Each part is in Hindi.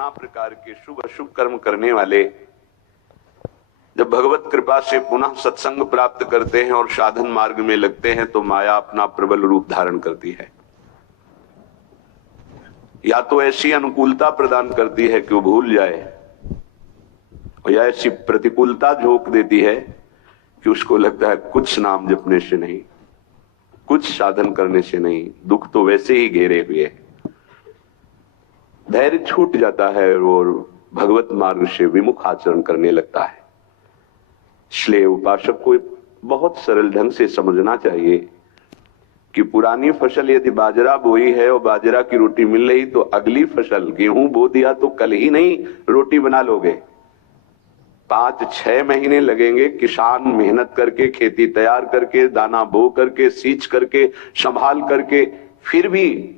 नाना प्रकार के शुभ अशुभ कर्म करने वाले जब भगवत कृपा से पुनः सत्संग प्राप्त करते हैं और साधन मार्ग में लगते हैं तो माया अपना प्रबल रूप धारण करती है। या तो ऐसी अनुकूलता प्रदान करती है कि वो भूल जाए, और या ऐसी प्रतिकूलता झोंक देती है कि उसको लगता है कुछ नाम जपने से नहीं, कुछ साधन करने से नहीं, दुख तो वैसे ही घेरे हुए है। धैर्य छूट जाता है और भगवत मार्ग से विमुख आचरण करने लगता है। इसलिए उपासक को बहुत सरल ढंग से समझना चाहिए कि पुरानी फसल यदि बाजरा बोई है और बाजरा की रोटी मिल रही तो अगली फसल गेहूं बो दिया तो कल ही नहीं रोटी बना लोगे। 5-6 महीने लगेंगे किसान मेहनत करके, खेती तैयार करके, दाना बो करके, सींच करके, संभाल करके, फिर भी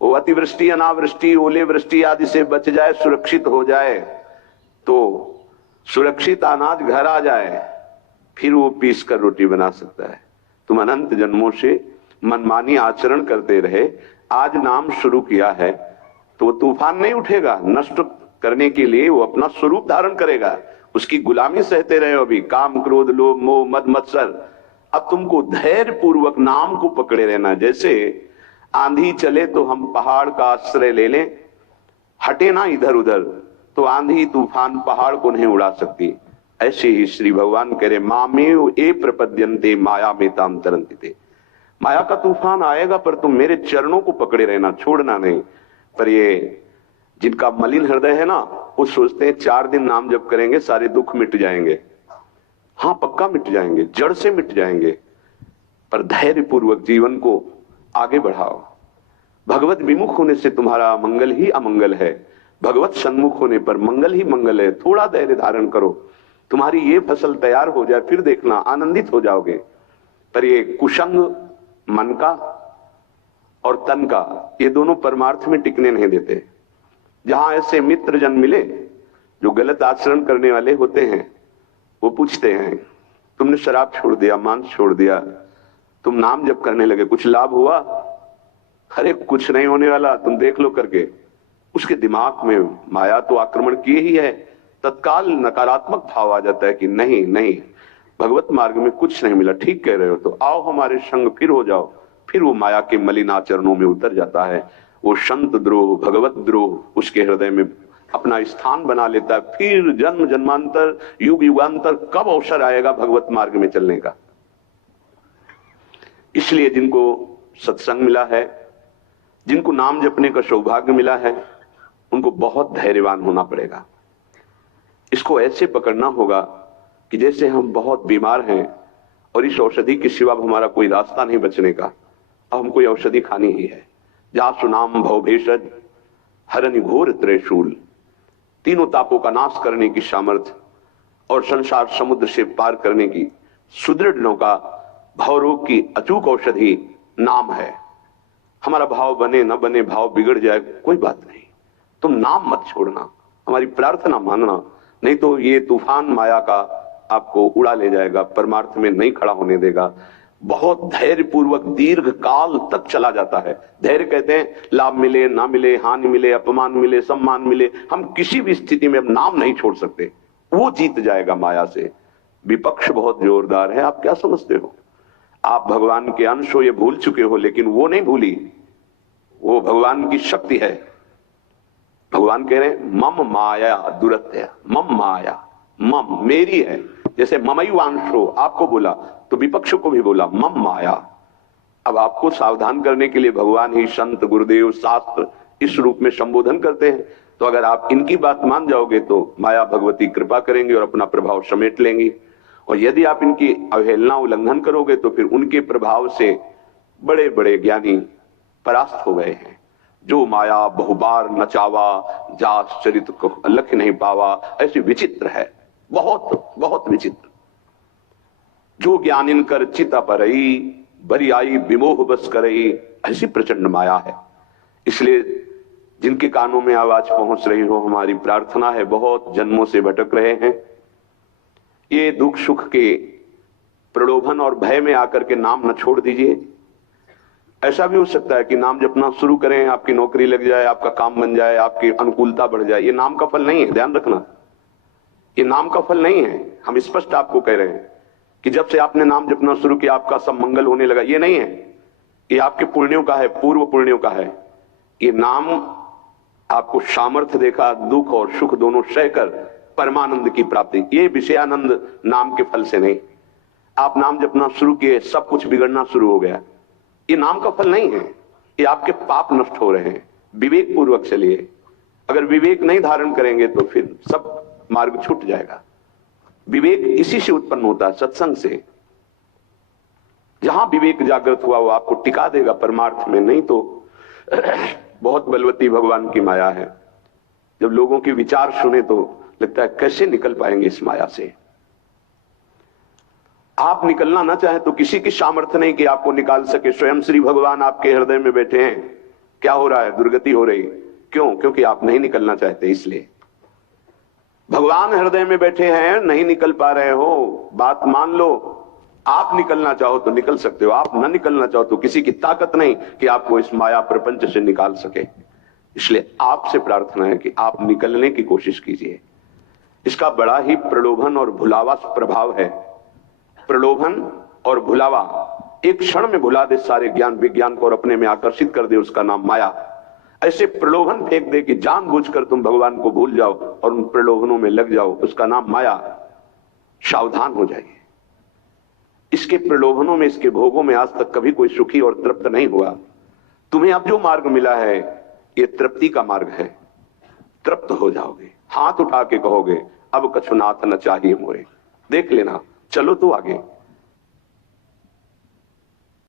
वो अतिवृष्टि, अनावृष्टि, ओले वृष्टि आदि से बच जाए, सुरक्षित हो जाए, तो सुरक्षित अनाज घर आ जाए, फिर वो पीस कर रोटी बना सकता है। तुम अनंत जन्मों से मनमानी आचरण करते रहे, आज नाम शुरू किया है तो वो तूफान नहीं उठेगा, नष्ट करने के लिए वो अपना स्वरूप धारण करेगा। उसकी गुलामी सहते रहे हो अभी, काम क्रोध लोभ मोह मद मत्सर। अब तुमको धैर्य पूर्वक नाम को पकड़े रहना। जैसे आंधी चले तो हम पहाड़ का आश्रय ले लें, हटे ना इधर उधर, तो आंधी तूफान पहाड़ को नहीं उड़ा सकती। ऐसे ही श्री भगवान कह रहे मामेव ए प्रपद्यन्ते माया में ताम तरन्ते। माया का तूफान आएगा पर तुम मेरे चरणों को पकड़े रहना, छोड़ना नहीं। पर ये जिनका मलिन हृदय है ना, वो सोचते हैं 4 दिन नाम जप करेंगे सारे दुख मिट जाएंगे। हाँ, पक्का मिट जाएंगे, जड़ से मिट जाएंगे, पर धैर्य पूर्वक जीवन को आगे बढ़ाओ। भगवत विमुख होने से तुम्हारा मंगल ही अमंगल है, भगवत सन्मुख होने पर मंगल ही मंगल है। थोड़ा धैर्य धारण करो, तुम्हारी ये फसल तैयार हो जाए, फिर देखना आनंदित हो जाओगे। पर ये कुसंग मन का और तन का, ये दोनों परमार्थ में टिकने नहीं देते। जहां ऐसे मित्र जन मिले जो गलत आचरण करने वाले होते हैं, वो पूछते हैं तुमने शराब छोड़ दिया, मांस छोड़ दिया, तुम नाम जप करने लगे, कुछ लाभ हुआ? अरे कुछ नहीं होने वाला, तुम देख लो करके। उसके दिमाग में माया तो आक्रमण किए ही है। तत्काल नकारात्मक भाव आ जाता है कि नहीं नहीं, भगवत मार्ग में कुछ नहीं मिला, ठीक कह रहे हो, तो आओ हमारे संग फिर हो जाओ। फिर वो माया के मलिन आचरणों में उतर जाता है। वो संत द्रोह, भगवत द्रोह उसके हृदय में अपना स्थान बना लेता है। फिर जन्म जन्मांतर, युग युगांतर कब अवसर आएगा भगवत मार्ग में चलने का। इसलिए जिनको सत्संग मिला है, जिनको नाम जपने का सौभाग्य मिला है, उनको बहुत धैर्यवान होना पड़ेगा। इसको ऐसे पकड़ना होगा कि जैसे हम बहुत बीमार हैं और इस औषधि के सिवा हमारा कोई रास्ता नहीं बचने का, अब हमको ये औषधि खानी ही है। जा सुनाम भव भेषज हरनि घोर त्रिशूल, तीनों तापों का नाश करने की सामर्थ्य और संसार समुद्र से पार करने की सुदृढ़ नौका, भावरोग की अचूक औषधि नाम है। हमारा भाव बने न बने, भाव बिगड़ जाए, कोई बात नहीं, तुम नाम मत छोड़ना, हमारी प्रार्थना मानना, नहीं तो ये तूफान माया का आपको उड़ा ले जाएगा, परमार्थ में नहीं खड़ा होने देगा। बहुत धैर्य पूर्वक दीर्घ काल तक चला जाता है। धैर्य कहते हैं लाभ मिले ना मिले, हानि मिले, अपमान मिले, सम्मान मिले, हम किसी भी स्थिति में अब नाम नहीं छोड़ सकते। वो जीत जाएगा माया से। विपक्ष बहुत जोरदार है, आप क्या समझते हो? आप भगवान के अंश हो, ये भूल चुके हो, लेकिन वो नहीं भूली, वो भगवान की शक्ति है। भगवान कह रहे हैं मम माया दुरत्य, मम माया, मम मेरी है। जैसे ममैवांशो आपको बोला तो विपक्ष को भी बोला मम माया। अब आपको सावधान करने के लिए भगवान ही संत, गुरुदेव, शास्त्र इस रूप में संबोधन करते हैं। तो अगर आप इनकी बात मान जाओगे तो माया भगवती कृपा करेंगे और अपना प्रभाव समेट लेंगी। और यदि आप इनकी अवहेलना उल्लंघन करोगे तो फिर उनके प्रभाव से बड़े बड़े ज्ञानी परास्त हो गए हैं। जो माया बहुबार नचावा, जास चरित को लख नहीं पावा, ऐसी विचित्र है, बहुत बहुत विचित्र। जो ज्ञानिन कर चिता परई, बरी आई विमोह बस करई, ऐसी प्रचंड माया है। इसलिए जिनके कानों में आवाज पहुंच रही हो, हमारी प्रार्थना है, बहुत जन्मों से भटक रहे हैं, ये दुख सुख के प्रलोभन और भय में आकर के नाम न छोड़ दीजिए। ऐसा भी हो सकता है कि नाम जपना शुरू करें, आपकी नौकरी लग जाए, आपका काम बन जाए, आपकी अनुकूलता बढ़ जाए। ये नाम का फल नहीं है, ध्यान रखना, ये नाम का फल नहीं है। हम स्पष्ट आपको कह रहे हैं कि जब से आपने नाम जपना शुरू किया आपका सब मंगल होने लगा, ये नहीं है। ये आपके पुण्यों का है, पूर्व पुण्यों का है। ये नाम आपको सामर्थ्य देखा, दुख और सुख दोनों सहकर परमानंद की प्राप्ति, ये विषयानंद नाम के फल से नहीं। आप नाम जपना शुरू किए, सब कुछ बिगड़ना शुरू हो गया, ये नाम का फल नहीं है। ये आपके पाप नष्ट हो रहे हैं। विवेक पूर्वक चलिए। अगर विवेक नहीं धारण करेंगे तो फिर सब मार्ग छूट जाएगा। विवेक इसी से उत्पन्न होता है, सत्संग से। जहां विवेक जागृत हुआ वो आपको टिका देगा परमार्थ में, नहीं तो बहुत बलवती भगवान की माया है। जब लोगों के विचार सुने तो लगता है कैसे निकल पाएंगे इस माया से। आप निकलना ना चाहे तो किसी की सामर्थ्य नहीं कि आपको निकाल सके। स्वयं श्री भगवान आपके हृदय में बैठे हैं। क्या हो रहा है? दुर्गति हो रही। क्यों? क्योंकि आप नहीं निकलना चाहते, इसलिए। भगवान हृदय में बैठे हैं, नहीं निकल पा रहे हो, बात मान लो। आप निकलना चाहो तो निकल सकते हो, आप न निकलना चाहो तो किसी की ताकत नहीं कि आपको इस माया प्रपंच से निकाल सके। इसलिए आपसे प्रार्थना है कि आप निकलने की कोशिश कीजिए। इसका बड़ा ही प्रलोभन और भुलावा प्रभाव है। प्रलोभन और भुलावा एक क्षण में भुला दे सारे ज्ञान विज्ञान को और अपने में आकर्षित कर दे, उसका नाम माया। ऐसे प्रलोभन फेंक दे कि जानबूझकर तुम भगवान को भूल जाओ और उन प्रलोभनों में लग जाओ, उसका नाम माया। सावधान हो जाइए। इसके प्रलोभनों में, इसके भोगों में आज तक कभी कोई सुखी और तृप्त नहीं हुआ। तुम्हें अब जो मार्ग मिला है ये तृप्ति का मार्ग है। तृप्त हो जाओगे, हाथ उठा के कहोगे अब कछु नाथ न चाहिए मोरे। देख लेना, चलो तो आगे।